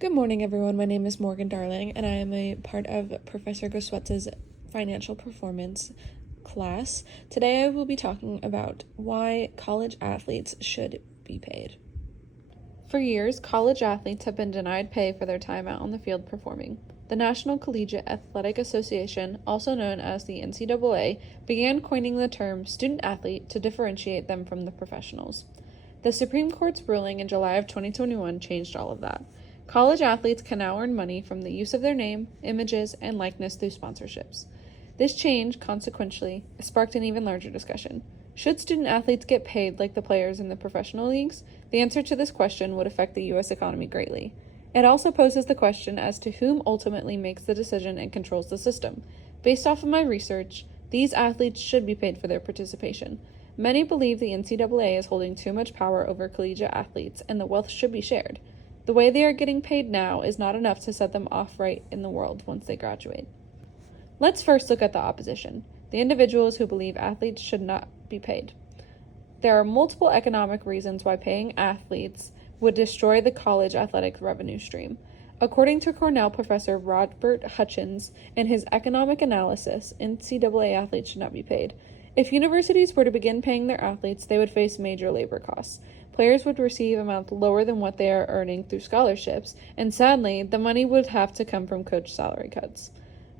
Good morning, everyone. My name is Morgan Darling, and I am a part of Professor Goyzueta's financial performance class. Today, I will be talking about why college athletes should be paid. For years, college athletes have been denied pay for their time out on the field performing. The National Collegiate Athletic Association, also known as the NCAA, began coining the term student athlete to differentiate them from the professionals. The Supreme Court's ruling in July of 2021 changed all of that. College athletes can now earn money from the use of their name, images, and likeness through sponsorships. This change, consequently, sparked an even larger discussion. Should student athletes get paid like the players in the professional leagues? The answer to this question would affect the U.S. economy greatly. It also poses the question as to whom ultimately makes the decision and controls the system. Based off of my research, these athletes should be paid for their participation. Many believe the NCAA is holding too much power over collegiate athletes, and the wealth should be shared. The way they are getting paid now is not enough to set them off right in the world once they graduate. Let's first look at the opposition, the individuals who believe athletes should not be paid. There are multiple economic reasons why paying athletes would destroy the college athletic revenue stream. According to Cornell professor Robert Hutchins, in his economic analysis, NCAA athletes should not be paid. If universities were to begin paying their athletes, they would face major labor costs. Players would receive amounts lower than what they are earning through scholarships, and sadly, the money would have to come from coach salary cuts.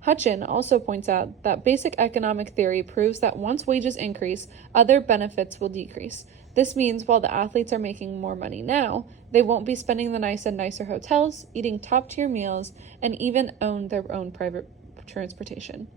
Hutchin also points out that basic economic theory proves that once wages increase, other benefits will decrease. This means while the athletes are making more money now, they won't be spending the nice and nicer hotels, eating top-tier meals, and even own their own private transportation.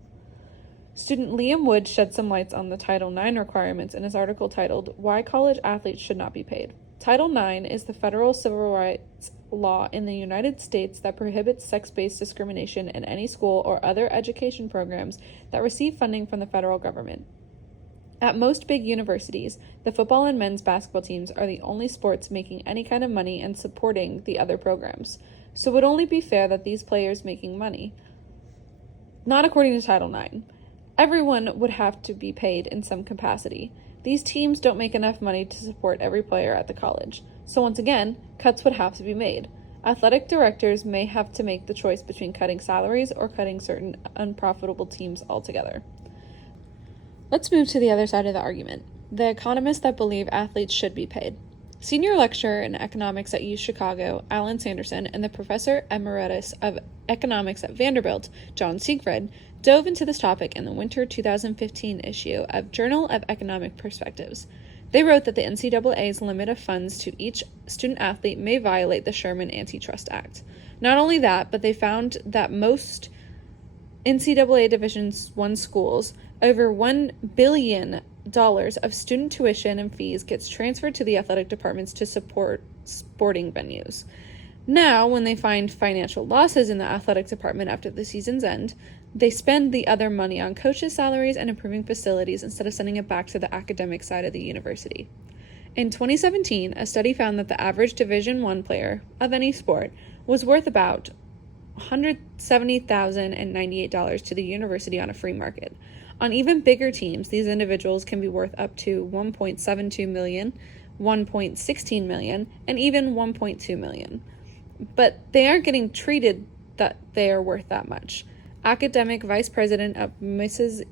Student Liam Wood shed some lights on the Title IX requirements in his article titled, Why College Athletes Should Not Be Paid. Title IX is the federal civil rights law in the United States that prohibits sex-based discrimination in any school or other education programs that receive funding from the federal government. At most big universities, the football and men's basketball teams are the only sports making any kind of money and supporting the other programs. So it would only be fair that these players making money. Not according to Title IX. Everyone would have to be paid in some capacity. These teams don't make enough money to support every player at the college. So once again, cuts would have to be made. Athletic directors may have to make the choice between cutting salaries or cutting certain unprofitable teams altogether. Let's move to the other side of the argument, the economists that believe athletes should be paid. Senior lecturer in economics at U Chicago, Alan Sanderson, and the professor emeritus of economics at Vanderbilt, John Siegfried, dove into this topic in the winter 2015 issue of Journal of Economic Perspectives. They wrote that the NCAA's limit of funds to each student athlete may violate the Sherman Antitrust Act. Not only that, but they found that most NCAA Division I schools, over $1 billion of student tuition and fees gets transferred to the athletic departments to support sporting venues. Now, when they find financial losses in the athletic department after the season's end, they spend the other money on coaches' salaries and improving facilities instead of sending it back to the academic side of the university. In 2017, a study found that the average Division I player of any sport was worth about $170,098 to the university on a free market. On even bigger teams, these individuals can be worth up to $1.72 million, $1.16 million, and even $1.2 million. But they aren't getting treated that they are worth that much. Academic Vice President of Mrs.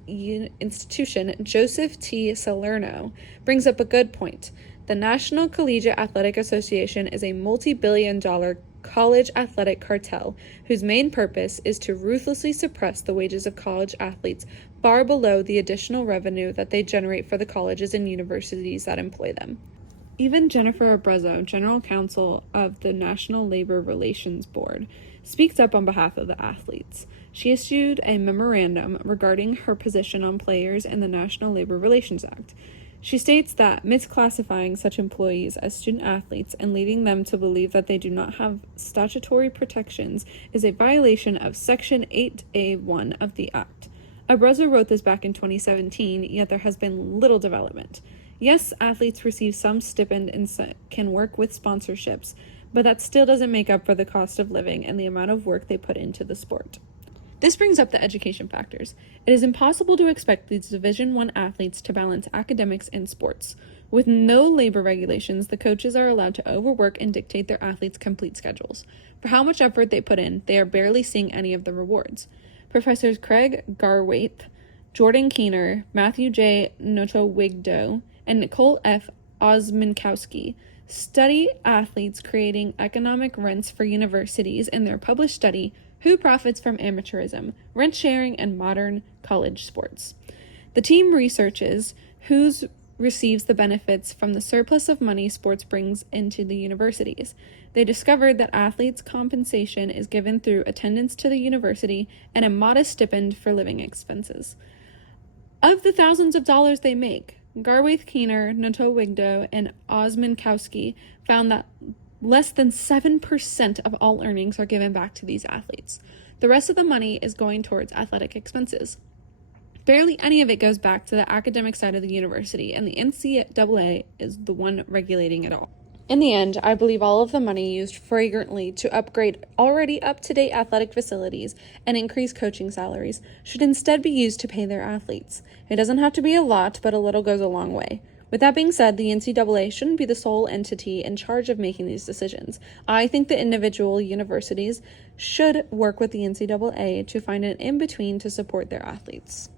Institution, Joseph T. Salerno, brings up a good point. The National Collegiate Athletic Association is a multi-billion-dollar college athletic cartel whose main purpose is to ruthlessly suppress the wages of college athletes far below the additional revenue that they generate for the colleges and universities that employ them. Even Jennifer Abruzzo, General Counsel of the National Labor Relations Board, speaks up on behalf of the athletes. She issued a memorandum regarding her position on players in the National Labor Relations Act. She states that misclassifying such employees as student athletes and leading them to believe that they do not have statutory protections is a violation of Section 8A1 of the Act. Abruzzo wrote this back in 2017, yet there has been little development. Yes, athletes receive some stipend and can work with sponsorships, but that still doesn't make up for the cost of living and the amount of work they put into the sport. This brings up the education factors. It is impossible to expect these Division I athletes to balance academics and sports. With no labor regulations, the coaches are allowed to overwork and dictate their athletes' complete schedules. For how much effort they put in, they are barely seeing any of the rewards. Professors Craig Garwaith, Jordan Keener, Matthew J. Notowigdo, and Nicole F. Osmankowski study athletes creating economic rents for universities in their published study, Who Profits from Amateurism, Rent Sharing, and Modern College Sports. The team researches who receives the benefits from the surplus of money sports brings into the universities. They discovered that athletes' compensation is given through attendance to the university and a modest stipend for living expenses. Of the thousands of dollars they make, Garwaith Keener, Notowigdo, and Osmankowski found that less than 7% of all earnings are given back to these athletes. The rest of the money is going towards athletic expenses. Barely any of it goes back to the academic side of the university, and the NCAA is the one regulating it all. In the end, I believe all of the money used flagrantly to upgrade already up-to-date athletic facilities and increase coaching salaries should instead be used to pay their athletes. It doesn't have to be a lot, but a little goes a long way. With that being said, the NCAA shouldn't be the sole entity in charge of making these decisions. I think the individual universities should work with the NCAA to find an in-between to support their athletes.